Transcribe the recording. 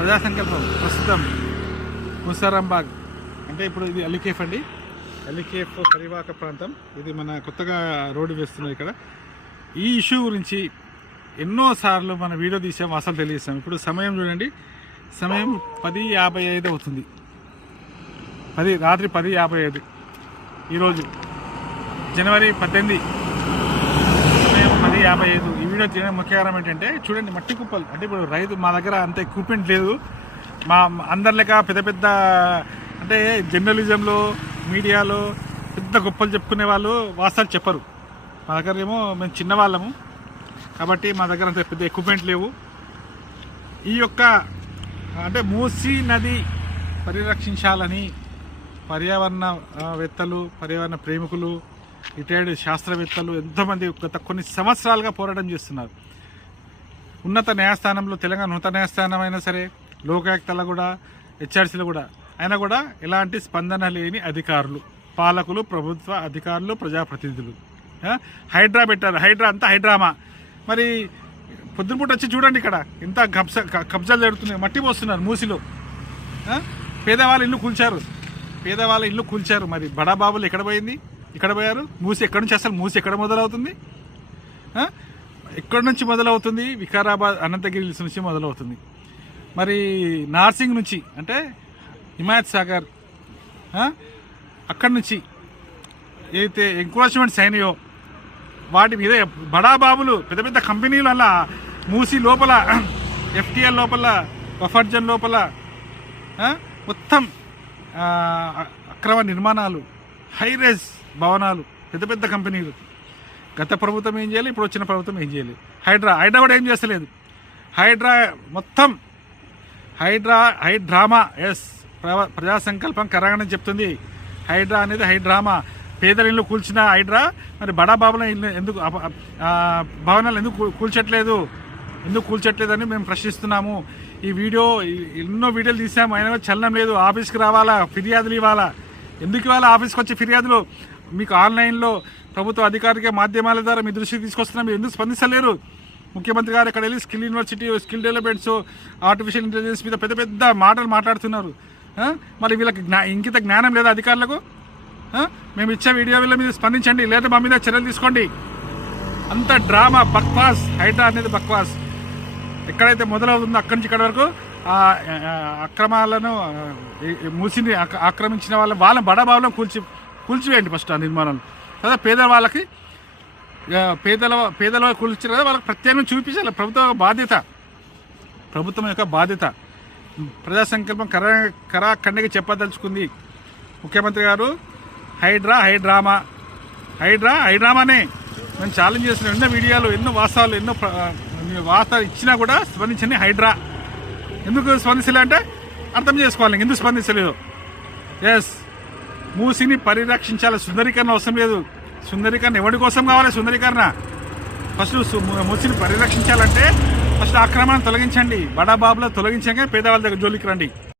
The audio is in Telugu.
ప్రజా సంకల్పం ప్రస్తుతం ముసారాంబాగ్ అంటే ఇప్పుడు ఇది అలీకేఫ్ అండి. అలీకేఫ్ పరివాహక ప్రాంతం. ఇది మన కొత్తగా రోడ్డు వేస్తున్నారు ఇక్కడ. ఈ ఇష్యూ గురించి ఎన్నోసార్లు మన వీడియో తీసాం, అసలు తెలియజేస్తాం. ఇప్పుడు సమయం చూడండి, సమయం 10:55 అవుతుంది. రాత్రి 10:55 ఈరోజు జనవరి 18, సమయం 10:55. ఈ వీడియో చేయడం ముఖ్య కారణం ఏంటంటే చూడండి, మట్టి కుప్పలు. అంటే ఇప్పుడు రైతు మా దగ్గర అంత ఎక్విప్మెంట్ లేదు. మా అందరి లెక్క పెద్ద పెద్ద అంటే జర్నలిజంలో మీడియాలో పెద్ద గొప్పలు చెప్పుకునే వాళ్ళు వాస్తవాలు చెప్పరు. మా దగ్గర ఏమో మేము చిన్నవాళ్ళము కాబట్టి మా దగ్గర అంత పెద్ద ఎక్విప్మెంట్ లేవు. ఈ యొక్క అంటే మూసీ నది పరిరక్షించాలని పర్యావరణవేత్తలు, పర్యావరణ ప్రేమికులు, రిటైర్డ్ శాస్త్రవేత్తలు ఎంతోమంది గత కొన్ని సంవత్సరాలుగా పోరాటం చేస్తున్నారు. ఉన్నత న్యాయస్థానంలో, తెలంగాణ ఉన్నత న్యాయస్థానం అయినా సరే, లోకాయుక్తలో కూడా, హెచ్ఆర్సీలో కూడా అయినా కూడా ఎలాంటి స్పందన లేని అధికారులు, పాలకులు, ప్రభుత్వ అధికారులు, ప్రజాప్రతినిధులు హైడ్రా పెట్టారు. హైడ్రా అంతా హైడ్రామా. మరి పొద్దునపూట వచ్చి చూడండి, ఇక్కడ ఎంత కబ్జాలు జరుగుతున్నాయి. మట్టి పోస్తున్నారు మూసిలో. పేదవాళ్ళ ఇల్లు కూల్చారు. మరి బడాబాబులు ఎక్కడ పోయింది? ఇక్కడ పోయారు. మూసి ఎక్కడి నుంచి, అసలు మూసి ఎక్కడ మొదలవుతుంది? ఎక్కడి నుంచి మొదలవుతుంది? వికారాబాద్, అనంతగిరి నుంచి మొదలవుతుంది. మరి నార్సింగ్ నుంచి అంటే హిమాయత్ సాగర్, అక్కడి నుంచి ఏదైతే ఎంక్రోచ్మెంట్స్ అయినాయో వాటి మీద బడాబాబులు, పెద్ద పెద్ద కంపెనీలు అలా మూసి లోపల, ఎఫ్టీఎల్ లోపల, బఫర్జన్ లోపల మొత్తం అక్రమ నిర్మాణాలు, హైరేజ్ భవనాలు, పెద్ద పెద్ద కంపెనీలు. గత ప్రభుత్వం ఏం చేయాలి, ఇప్పుడు వచ్చిన ప్రభుత్వం ఏం చేయాలి? హైడ్రా కూడా ఏం చేస్తలేదు. హైడ్రా మొత్తం హైడ్రామా. ఎస్, ప్రజా సంకల్పం కరాగని చెప్తుంది. హైడ్రా అనేది హైడ్రామా. పేదల ఇల్లు కూల్చిన హైడ్రా మరి బడాబాబుల ఇల్లు ఎందుకు, భవనాలు ఎందుకు కూల్చట్లేదు అని మేము ప్రశ్నిస్తున్నాము. ఈ వీడియో ఎన్నో వీడియోలు తీసాము, అయినా చలనం లేదు. ఆఫీస్కి రావాలా, ఫిర్యాదులు ఇవ్వాలా. ఎందుకు ఇవ్వాలా ఆఫీస్కి వచ్చే ఫిర్యాదులు? మీకు ఆన్లైన్లో ప్రభుత్వ అధికారిక మాధ్యమాల ద్వారా మీ దృష్టికి తీసుకొస్తున్నాం, మీరు ఎందుకు స్పందిస్తలేరు? ముఖ్యమంత్రి గారు ఇక్కడ వెళ్ళి skill university, skill developments, artificial intelligence మీద పెద్ద పెద్ద మాటలు మాట్లాడుతున్నారు. మరి వీళ్ళకి ఇంకిత జ్ఞానం లేదా అధికారులకు? మేము ఇచ్చే వీడియోల మీద స్పందించండి, లేదా మా మీద చర్యలు తీసుకోండి. అంత డ్రామా, బక్వాస్. హైడ్రా అనేది బక్వాస్. ఎక్కడైతే మొదలవుతుందో అక్కడి నుంచి ఇక్కడ వరకు అక్రమాలను, మూసిని ఆక్రమించిన వాళ్ళ బడాబాబులను కూల్చివేయండి ఫస్ట్. ఆ నిర్మాణాలు కదా పేదవాళ్ళకి, పేదల కూల్చారు కదా, వాళ్ళకి ప్రత్యేకంగా చూపించాలి. ప్రభుత్వం యొక్క బాధ్యత. ప్రజా సంకల్పం కరాఖండిగా చెప్పదలుచుకుంది ముఖ్యమంత్రి గారు. హైడ్రామానే మేము ఛాలెంజ్ చేసిన ఎన్నో వీడియోలు, ఎన్నో వాస్తవాలు, ఎన్నో వార్తలు ఇచ్చినా కూడా స్పందించండి. హైడ్రా ఎందుకు స్పందించలే అంటే అర్థం చేసుకోవాలి ఎందుకు స్పందించలేదు. ఎస్, మూసిని పరిరక్షించాలి. సుందరీకరణ అవసరం లేదు. సుందరీకరణ ఎవరి కోసం కావాలి? సుందరీకరణ ఫస్ట్ మూసిని పరిరక్షించాలంటే ఫస్ట్ ఆక్రమణ తొలగించండి. బడాబాబులో తొలగించాక పేదవాళ్ళ దగ్గర జోలికి రండి.